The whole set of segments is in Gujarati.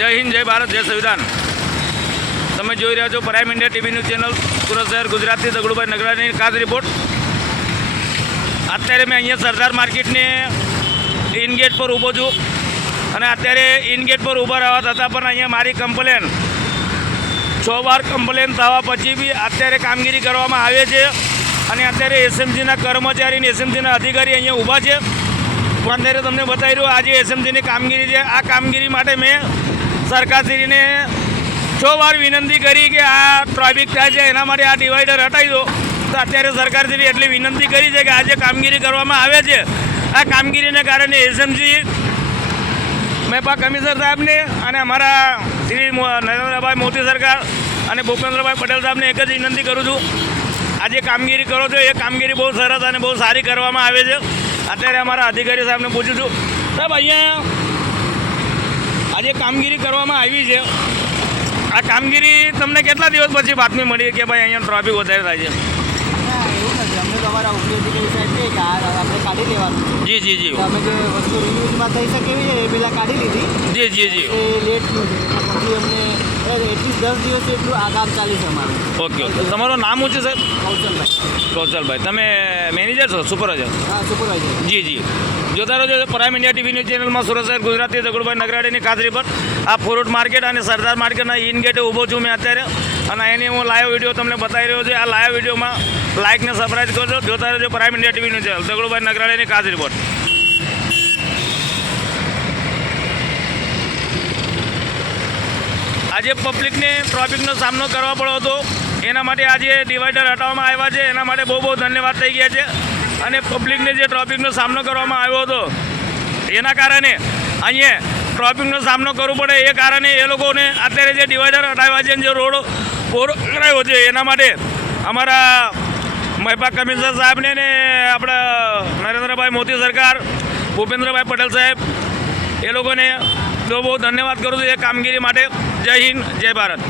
જય હિન્દ, જય ભારત, જય સંવિધાન. તમે જોઈ રહ્યા છો prime India TV news channel Surat શહેર ગુજરાતથી દગડુભાઈ નગરાણીની ખાસ રિપોર્ટ. અત્યારે મેં અહીંયા સરદાર માર્કેટની ઇન ગેટ પર ઊભો છું અને અત્યારે ઇન ગેટ પર ઊભા રહેવા થતાં પણ અહીંયા મારી કમ્પ્લેન 6 વાર કમ્પ્લેન થવા પછી બી અત્યારે કામગીરી કરવામાં આવે છે અને અત્યારે એસએમસીના કર્મચારી અને એસએમસીના અધિકારી અહીંયા ઊભા છે. પણ અત્યારે તમને બતાવી રહ્યો આજે એસએમસીની કામગીરી છે. આ કામગીરી માટે મેં સરકારશ્રીને 6 વાર વિનંતી કરી કે આ ટ્રાફિક થાય છે એના માટે આ ડિવાઈડર હટાવી દો. તો અત્યારે સરકારશ્રી એટલી વિનંતી કરી છે કે આજે કામગીરી કરવામાં આવે છે. આ કામગીરીને કારણે એસએમસી મહેપા કમિશનર સાહેબને અને અમારા શ્રી નરેન્દ્રભાઈ મોદી સરકાર અને ભૂપેન્દ્રભાઈ પટેલ સાહેબને એક જ વિનંતી કરું છું, આજે કામગીરી કરો છો એ કામગીરી બહુ સરસ અને બહુ સારી કરવામાં આવે છે. અત્યારે અમારા અધિકારી સાહેબને પૂછું છું, સાહેબ અહીંયા આજે કામગીરી કરવામાં આવી છે, આ કામગીરી તમને કેટલા દિવસ પછી બાતમી મળી કે ભાઈ અહીંયા ટ્રાફિક વધારે થાય છે? એવું નથી, અમને તો અમારા ઉપરી સાઈડ છે કે આપણે કાઢી લેવાનું. જી જી જી અમે જે વસ્તુ રિન્યુઝમાં થઈ શકે એવી છે એ પહેલાં કાઢી લીધી. જી જી જી એ લેટનું છે પછી અમને એટલીસ્ટ 10 દિવસ એટલું આ કામ ચાલી છે અમારું. Okay okay. તમારું નામ શું છે સાહેબ? કૌશલભાઈ. કૌશલભાઈ. તમે મેનેજર છો, સુપરવાઇઝર? હા, સુપરવાઇઝર. જી જી. જોતા રહો પ્રાઇમ ઇન્ડિયા ટીવી ન્યૂઝ ચેનલમાં સુરત શહેર ગુજરાતથી દગડુભાઈ નગરાણીની ખાતરી પર આ ફ્રૂટ માર્કેટ અને સરદાર માર્કેટના ઇન ગેટે ઊભો છું મેં અત્યારે અને એની હું લાઈવ વિડીયો તમને બતાવી રહ્યો છું. આ લાઈવ વિડીયોમાં લાઇક ને સબસ્ક્રાઇબ કરજો. જોતા રહેજો prime India TV news channel Dagdubhai નગરાણીની ખાતરી પર. આજે પબ્લિકને ટ્રાફિકનો સામનો કરવા પડ્યો હતો એના માટે આજે ડિવાઈડર હટાવવામાં આવ્યા છે. એના માટે બહુ બહુ ધન્યવાદ થઈ ગયા છે. અને પબ્લિકને જે ટ્રાફિકનો સામનો કરવામાં આવ્યો હતો એના કારણે અહીંયા ટ્રાફિકનો સામનો કરવો પડે એ કારણે એ લોકોને અત્યારે જે ડિવાઈડર હટાવ્યા છે જે રોડ પૂરો કરાયો છે એના માટે અમારા મહેપા કમિશનર સાહેબને ને આપણા નરેન્દ્રભાઈ મોદી સરકાર ભૂપેન્દ્રભાઈ પટેલ સાહેબ એ લોકોને બહુ બહુ ધન્યવાદ કરું છું એ કામગીરી માટે. જય હિન્દ, જય ભારત.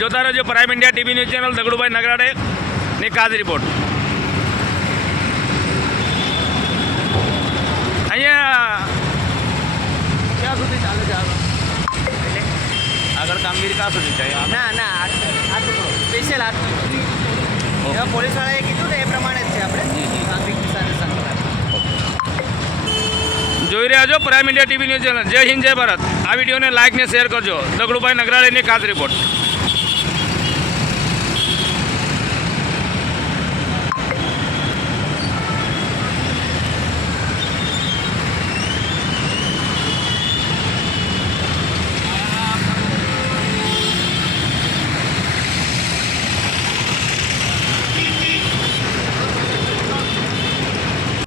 જોતા રહેજો prime India TV news channel Dagdubhai નગરાણીની ખાસ રિપોર્ટ. અહીંયા ક્યાં સુધી ચાલે છે આગળ કામગીરી ક્યાં સુધી ચાલે? ના ના આટલું સ્પેશિયલ આટલું એવા પોલીસવાળાએ કીધું ને એ પ્રમાણે જ છે આપણે ટ્રાફિકની સાથે સાથે. જોઈ રહ્યા છો prime India TV news channel. જય હિન્દ, જય ભારત. આ વિડીયોને લાઇક ને શેર કરજો. દગડુભાઈ નગરાણીની ખાસ રિપોર્ટ.